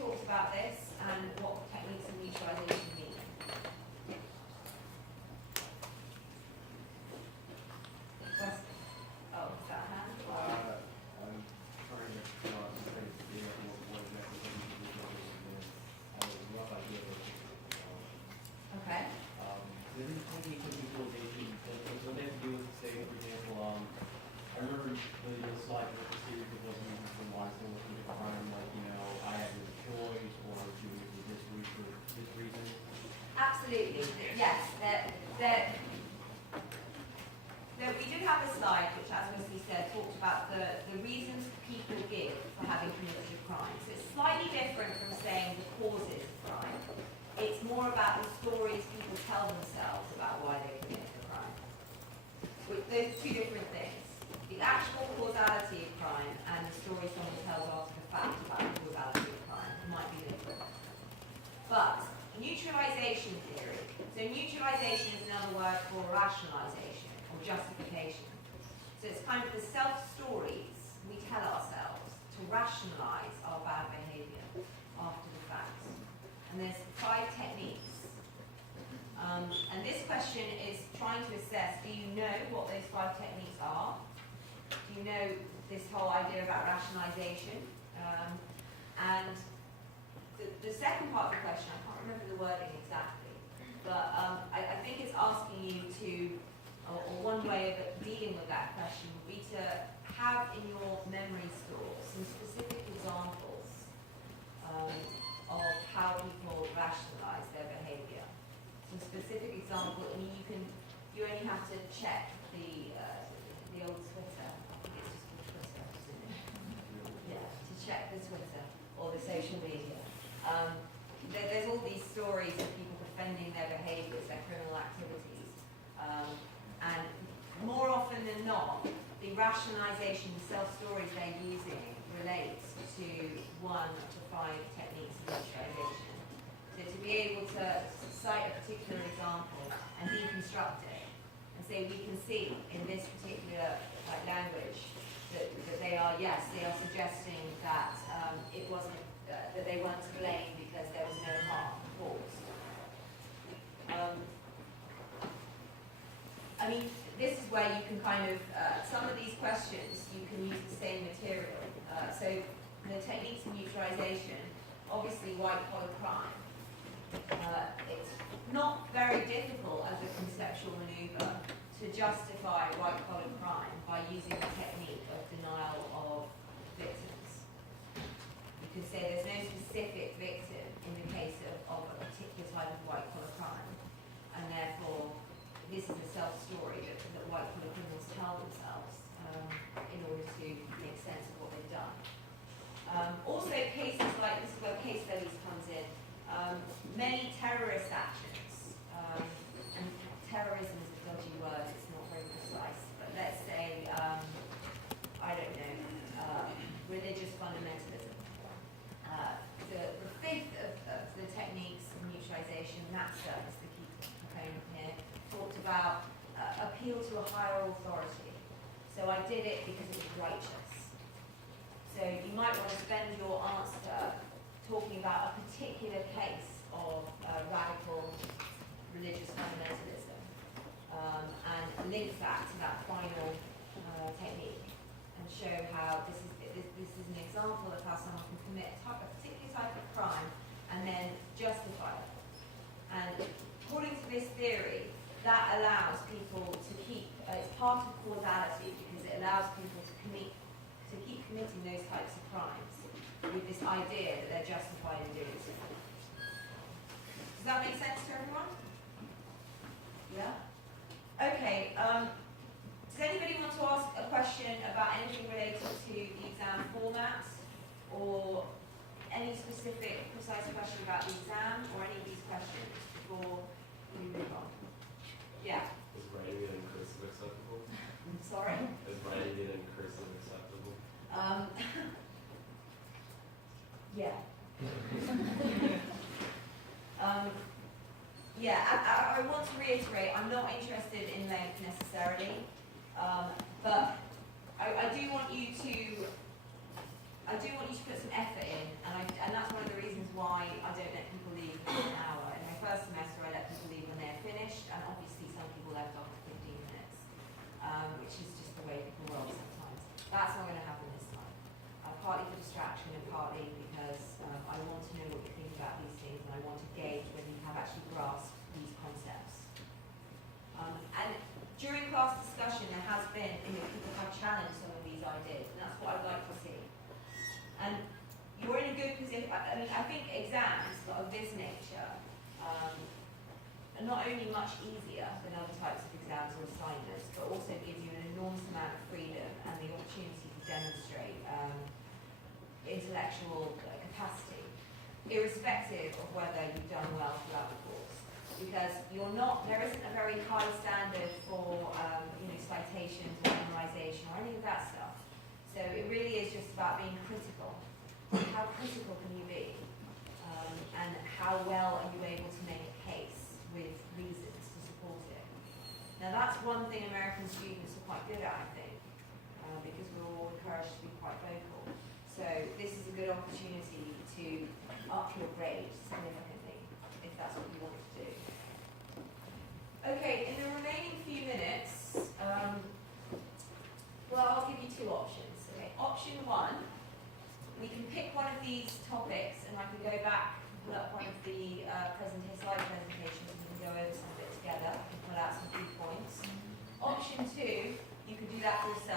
talks about this and what techniques of neutralization mean? West? Oh, is that a hand? I'm trying to think what exactly I have a rough idea of it. Okay. There is techniques of visualization that what they have to do with, say, for example, I remember the slide with the series that wasn't even from why someone was committing a crime, like, I had this choice or doing it for this reason. Absolutely, yes. We do have a slide which, as Wesley said, talked about the reasons people give for having committed a crime. So it's slightly different from saying the causes of crime. It's more about the stories people tell themselves about why they committed a crime. Those are two different things. The actual causality of crime and the story someone tells after the fact about the causality of crime might be different. But neutralization theory, so neutralization is another word for rationalization or justification. So it's kind of the self-stories we tell ourselves to rationalize our bad behavior after the fact. And there's 5 techniques. And this question is trying to assess, do you know what those 5 techniques are? Do you know this whole idea about rationalization? And the second part of the question, I can't remember the wording exactly, but I think it's asking you to, or one way of dealing with that question would be to have in your memory store some specific examples of how people rationalize their behavior. Some specific example, and you only have to check the old Twitter. I think it's just called Twitter, isn't it? Yeah, to check the Twitter or the social media. There's all these stories of people defending their behaviors, their criminal activities, and more often than not, the rationalization, the self-stories they're using relates to one of the 5 techniques of neutralization. So to be able to cite a particular example and deconstruct it, and say we can see in this particular language that they are suggesting that it wasn't that they weren't to blame because there was no harm caused. I mean, this is where you can kind of some of these questions you can use the same material. So the techniques of neutralization, obviously white-collar crime. It's not very difficult as a conceptual maneuver to justify white-collar crime by using the technique of denial of victims. You could say there's no specific victim in the case of a particular type of white-collar crime, and therefore this is a self-story that white-collar criminals tell themselves in order to make sense of what they've done. Also, cases like this is where case studies comes in. Many terrorist actions, and terrorism is a dodgy word, it's not very precise, but let's say, I don't know, religious fundamentalism. The 5th of the techniques of neutralization, NATSA is the key component here, talked about appeal to a higher authority. So I did it because it was righteous. So you might want to spend your answer talking about a particular case of radical religious fundamentalism and link that to that final technique and show how this is an example of how someone can commit a particular type of crime and then justify it. And according to this theory, that allows people to keep, it's part of causality because it allows people to keep committing those types of crimes with this idea that they're justified in doing so. Does that make sense to everyone? Yeah? Okay, does anybody want to ask a question about anything related to the exam format or any specific precise question about the exam or any of these questions before we move on? Yeah? Is writing it in cursive acceptable? Sorry? Is writing it in cursive acceptable? Yeah. Yeah, I want to reiterate, I'm not interested in length necessarily, but I do want you to put some effort in, and that's one of the reasons why I don't let people leave within an hour. In my first semester, I let people leave when they're finished, and obviously some people left after 15 minutes, which is just the way people roll sometimes. That's not going to happen this time. Partly for distraction and partly because I want to know what you think about these things, and I want to gauge whether you have actually grasped these concepts. And during class discussion, there has been, people have challenged some of these ideas, and that's what I'd like to see. And you're in a good position. I mean, I think exams of this nature are not only much easier than other types of exams or assignments, but also give you an enormous amount of freedom and the opportunity to demonstrate intellectual capacity, irrespective of whether you've done well throughout the course. Because there isn't a very high standard for citations or memorization or any of that stuff. So it really is just about being critical. How critical can you be? And how well are you able to make a case with reasons to support it? Now that's one thing American students are quite good at, I think, because we're all encouraged to be quite vocal. So this is a good opportunity to up your grade significantly, if that's what you want to do. Okay, in the remaining few minutes, I'll give you two options. Okay, option one, we can pick one of these topics, and I can go back and pull up one of the slide presentations, and we can go over some of it together and pull out some key points. Option two, you can do that for yourself.